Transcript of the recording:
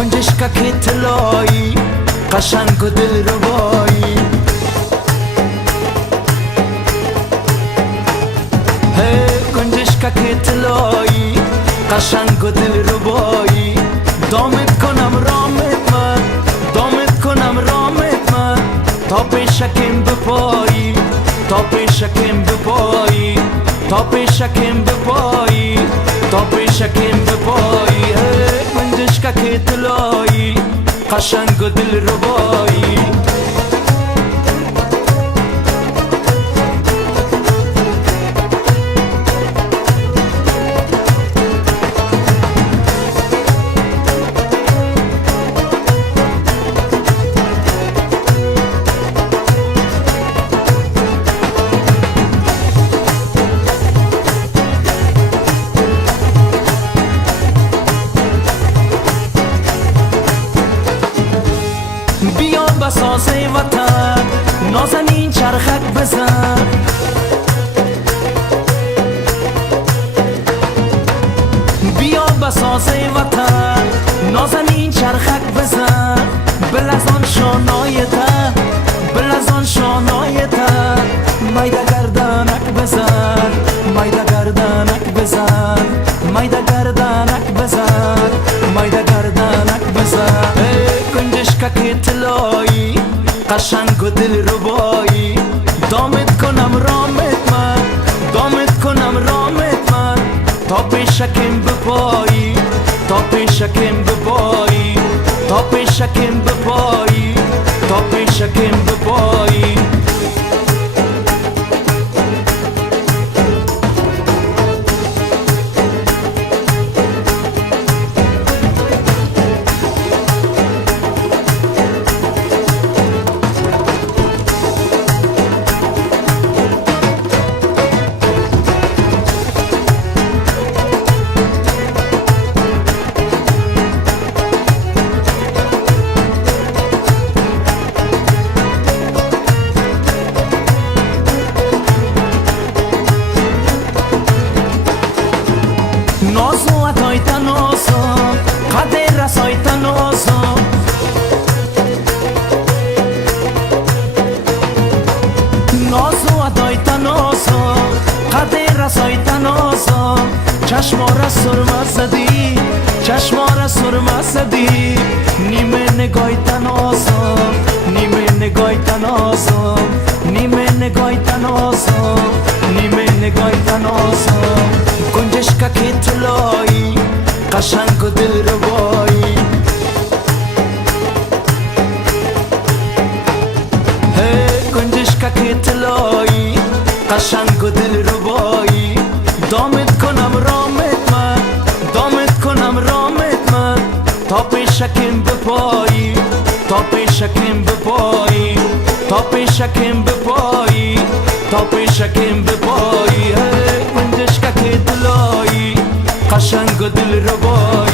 گنجشکک طلایی قشنگ و دلربایی گنجشکک طلایی قشنگ و دلربایی دامت کنم رامت من دامت کنم رامت من تا پیشکم بپایی تا پیشکم بپایی تا پیشکم بپایی تا پیشکم بپایی گنجشکک طلایی قشنگ و دلربایی بیا بساز وطن نازنین چرخک بزن بیا بساز وطن نازنین چرخک بزن بلزان شانایته بلزان شانایته میده گردنک بزن میده گردنک بزن میده گردنک بزن میده گردنک بزن گنجشکک طلایی قشنگ و دلربایی دامت کنم رامت من دامت کنم رامت من تا پیشکم بپایی تا پیشکم بپایی تا پیشکم بپایی تا پیشکم بپایی نازو اتایتا نازو قدر رسایتا نازو نازو اتایتا نازو قدر رسایتا نازو چشما را سرما زدی چشما را سرما زدی نیمه نگایتا نازو نیمه نگایتا نازو نیمه نگایتا نازو نیمه نگایتا نازو گنجشکک طلایی قشنگ و دلربایی گنجشکک طلایی قشنگ و دلربایی دامت کنم رامت من دامت کنم رامت من تا پیشکم بپایی تا پیشکم بپایی تا پیشکم بپایی تا پیشکم بپایی گنجشکک طلایی قشنگ و دلربایی